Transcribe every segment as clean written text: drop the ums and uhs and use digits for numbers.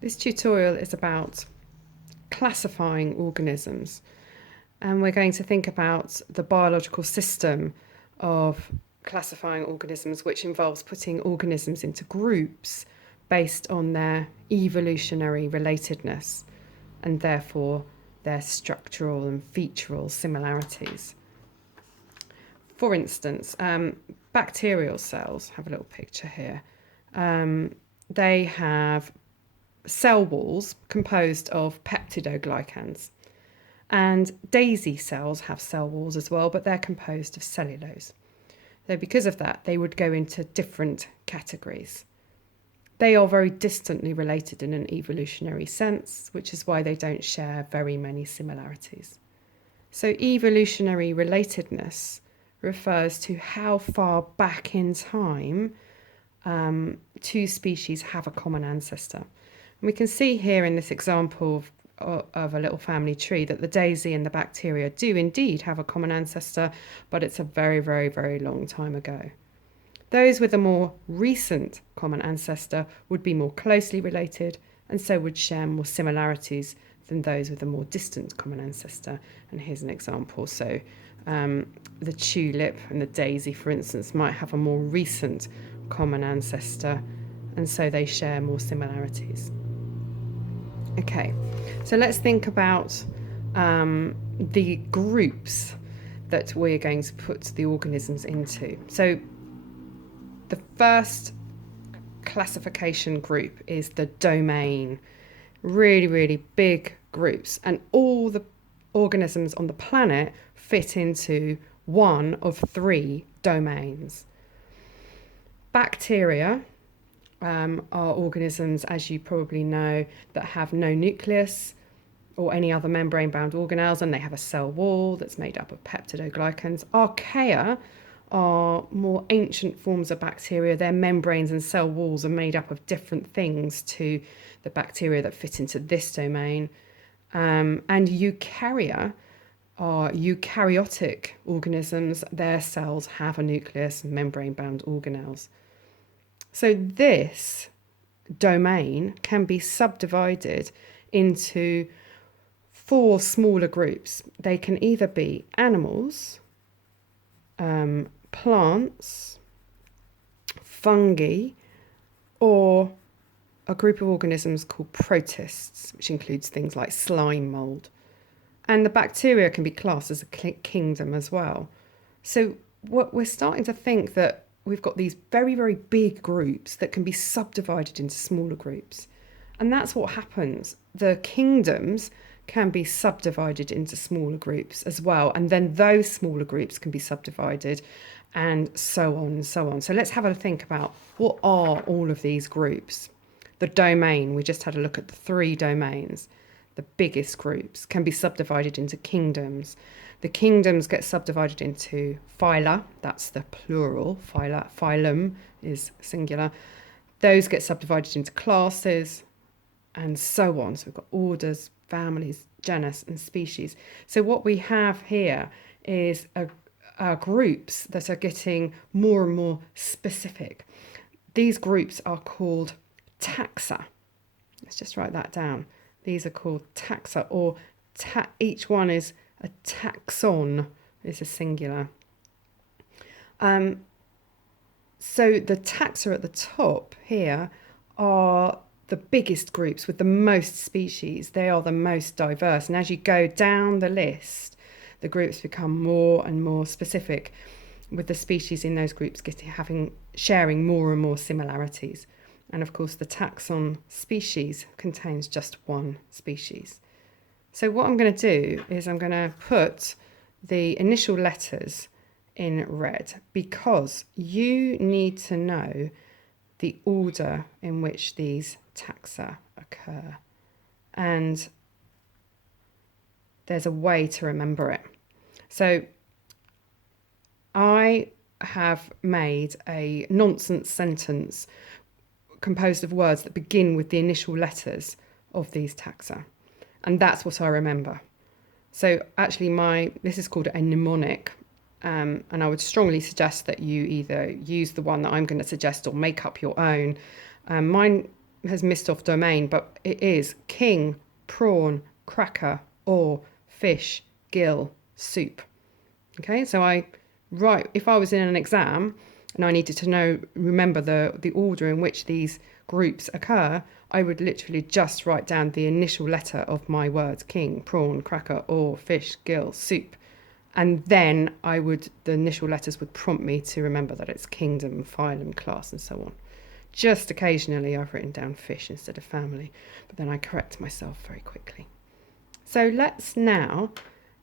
This tutorial is about classifying organisms, and we're going to think about the biological system of classifying organisms, which involves putting organisms into groups based on their evolutionary relatedness and therefore their structural and featural similarities. For instance, bacterial cells, have a little picture here. They have cell walls composed of peptidoglycans. And daisy cells have cell walls as well, but they're composed of cellulose. So because of that, they would go into different categories. They are very distantly related in an evolutionary sense, which is why they don't share very many similarities. So evolutionary relatedness refers to how far back in time two species have a common ancestor. And we can see here in this example of a little family tree that the daisy and the bacteria do indeed have a common ancestor, but it's a very, very, very long time ago. Those with a more recent common ancestor would be more closely related and so would share more similarities than those with a more distant common ancestor. And here's an example. So the tulip and the daisy, for instance, might have a more recent common ancestor, and so they share more similarities. Okay, so let's think about the groups that we're going to put the organisms into. So the first classification group is the domain. Really, really big groups, and all the organisms on the planet fit into one of three domains. Bacteria are organisms, as you probably know, that have no nucleus or any other membrane-bound organelles, and they have a cell wall that's made up of peptidoglycans. Archaea are more ancient forms of bacteria. Their membranes and cell walls are made up of different things to the bacteria that fit into this domain. And eukarya are eukaryotic organisms. Their cells have a nucleus and membrane-bound organelles. So this domain can be subdivided into four smaller groups. They can either be animals, plants, fungi, or a group of organisms called protists, which includes things like slime mold. And the bacteria can be classed as a kingdom as well. So what we're starting to think that we've got these very, very big groups that can be subdivided into smaller groups. And that's what happens. The kingdoms can be subdivided into smaller groups as well. And then those smaller groups can be subdivided and so on and so on. So let's have a think about what are all of these groups. The domain, we just had a look at the three domains. The biggest groups can be subdivided into kingdoms. The kingdoms get subdivided into phyla, that's the plural, phyla, phylum is singular. Those get subdivided into classes and so on. So we've got orders, families, genus and species. So what we have here is groups that are getting more and more specific. These groups are called taxa. Let's just write that down. These are called taxa, or each one is a taxon, is a singular. So the taxa at the top here are the biggest groups with the most species. They are the most diverse. And as you go down the list, the groups become more and more specific, with the species in those groups sharing more and more similarities. And of course, the taxon species contains just one species. So what I'm going to do is I'm going to put the initial letters in red because you need to know the order in which these taxa occur. And there's a way to remember it. So I have made a nonsense sentence composed of words that begin with the initial letters of these taxa. And that's what I remember. So actually this is called a mnemonic. And I would strongly suggest that you either use the one that I'm going to suggest or make up your own. Mine has missed off domain, but it is king, prawn, cracker, or fish, gill, soup. Okay, so if I was in an exam and I needed to remember the order in which these groups occur, I would literally just write down the initial letter of my words: king, prawn, cracker, or fish, gill, soup. And then the initial letters would prompt me to remember that it's kingdom, phylum, class, and so on. Just occasionally I've written down fish instead of family, but then I correct myself very quickly. So let's now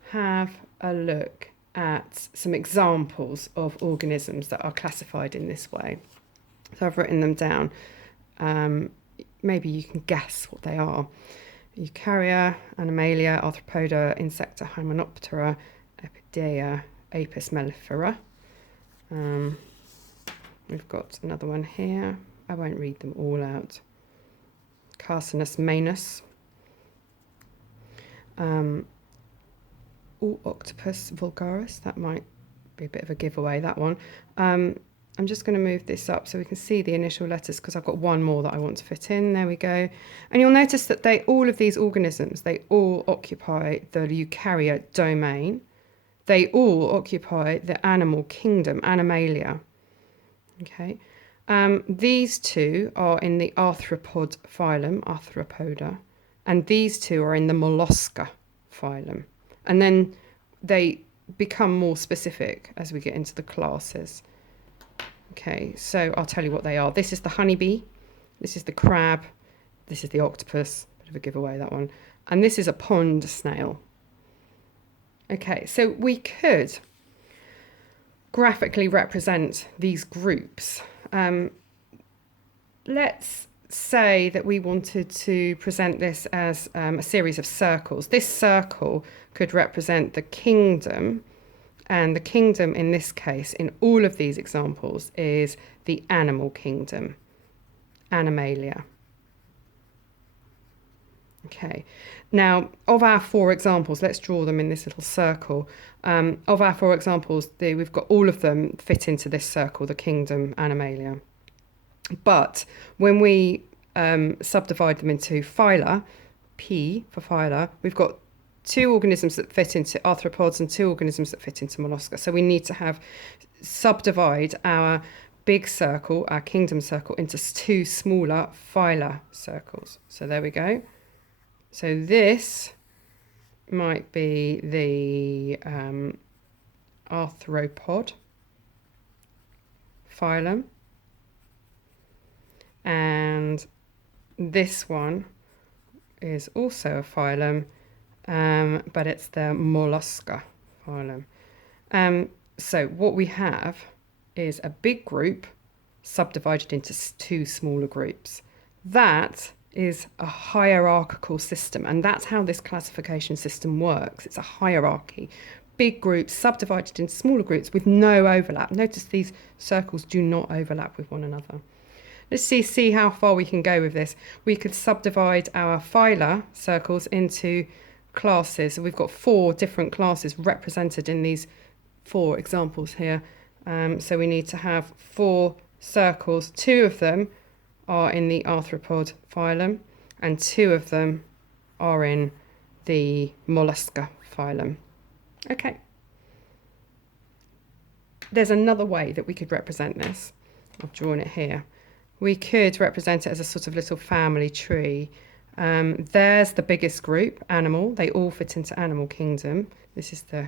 have a look at some examples of organisms that are classified in this way. So I've written them down. Maybe you can guess what they are. Eukarya, Animalia, Arthropoda, Insecta, Hymenoptera, Epidaea, Apis mellifera. We've got another one here. I won't read them all out. Carcinus manus. Octopus vulgaris. That might be a bit of a giveaway, that one. I'm just going to move this up so we can see the initial letters, because I've got one more that I want to fit in. There we go. And you'll notice that all of these organisms, they all occupy the eukaryote domain. They all occupy the animal kingdom, Animalia. Okay. These two are in the arthropod phylum, Arthropoda, and these two are in the mollusca phylum. And then they become more specific as we get into the classes. Okay, so I'll tell you what they are. This is the honeybee, this is the crab, this is the octopus, bit of a giveaway, that one, and this is a pond snail. Okay, so we could graphically represent these groups. Let's say that we wanted to present this as a series of circles. This circle could represent the kingdom, and the kingdom in this case, in all of these examples, is the animal kingdom, Animalia. Okay, now of our 4 examples, let's draw them in this little circle. Of our 4 examples, we've got all of them fit into this circle, the kingdom, Animalia. But when we subdivide them into phyla, P for phyla, we've got 2 organisms that fit into arthropods and 2 organisms that fit into mollusca. So we need to subdivide our big circle, our kingdom circle, into 2 smaller phyla circles. So there we go. So this might be the arthropod phylum, and this one is also a phylum, but it's the mollusca phylum. So what we have is a big group subdivided into 2 smaller groups. That is a hierarchical system, and that's how this classification system works. It's a hierarchy. Big groups subdivided into smaller groups with no overlap. Notice these circles do not overlap with one another. Let's see how far we can go with this. We could subdivide our phyla circles into classes. So we've got 4 different classes represented in these 4 examples here. So we need to have 4 circles. 2 of them are in the arthropod phylum, and 2 of them are in the mollusca phylum. Okay. There's another way that we could represent this. I've drawn it here. We could represent it as a sort of little family tree. There's the biggest group, animal. They all fit into animal kingdom. This is the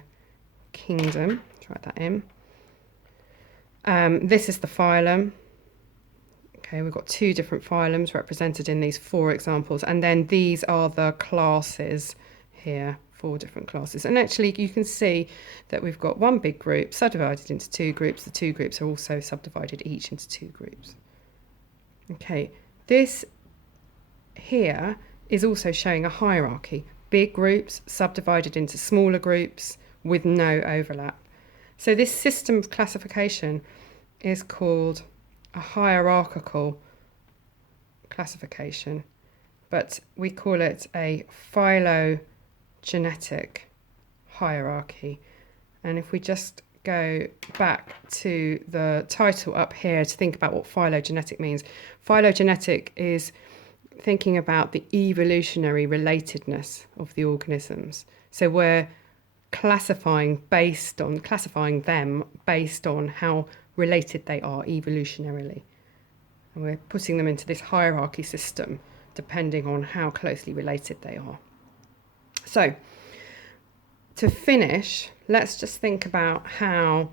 kingdom. Let's write that in. This is the phylum. Okay, we've got 2 different phylums represented in these 4 examples, and then these are the classes here, 4 different classes. And actually you can see that we've got one big group subdivided into 2 groups. The 2 groups are also subdivided each into 2 groups. Okay, this here is also showing a hierarchy. Big groups subdivided into smaller groups with no overlap. So this system of classification is called a hierarchical classification, but we call it a phylogenetic hierarchy. And if we just go back to the title up here to think about what phylogenetic means. Phylogenetic is thinking about the evolutionary relatedness of the organisms. So we're classifying them based on how related they are evolutionarily. And we're putting them into this hierarchy system depending on how closely related they are. So, to finish, let's just think about how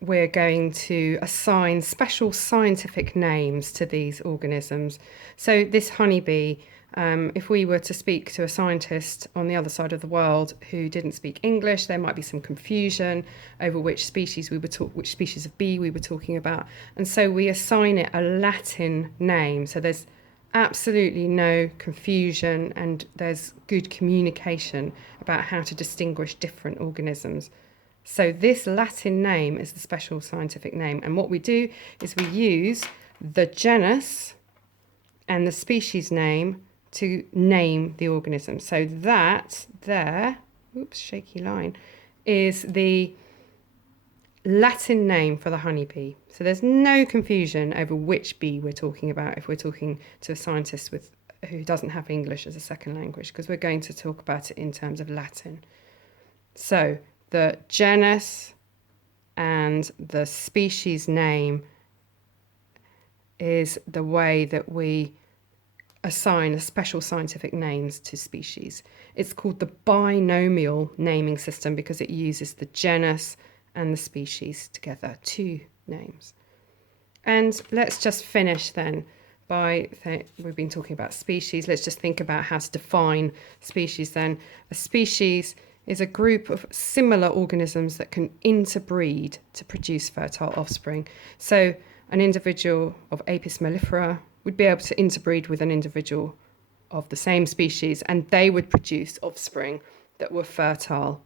we're going to assign special scientific names to these organisms. So this honeybee, if we were to speak to a scientist on the other side of the world who didn't speak English, there might be some confusion over which species of bee we were talking about. And so we assign it a Latin name. So there's absolutely no confusion and there's good communication about how to distinguish different organisms. So this Latin name is the special scientific name. And what we do is we use the genus and the species name to name the organism. So that there, shaky line, is the Latin name for the honeybee. So there's no confusion over which bee we're talking about if we're talking to a scientist who doesn't have English as a second language, because we're going to talk about it in terms of Latin. So the genus and the species name is the way that we assign special scientific names to species. It's called the binomial naming system because it uses the genus and the species together, two names. And let's just finish then we've been talking about species. Let's just think about how to define species then. A species is a group of similar organisms that can interbreed to produce fertile offspring. So an individual of Apis mellifera would be able to interbreed with an individual of the same species, and they would produce offspring that were fertile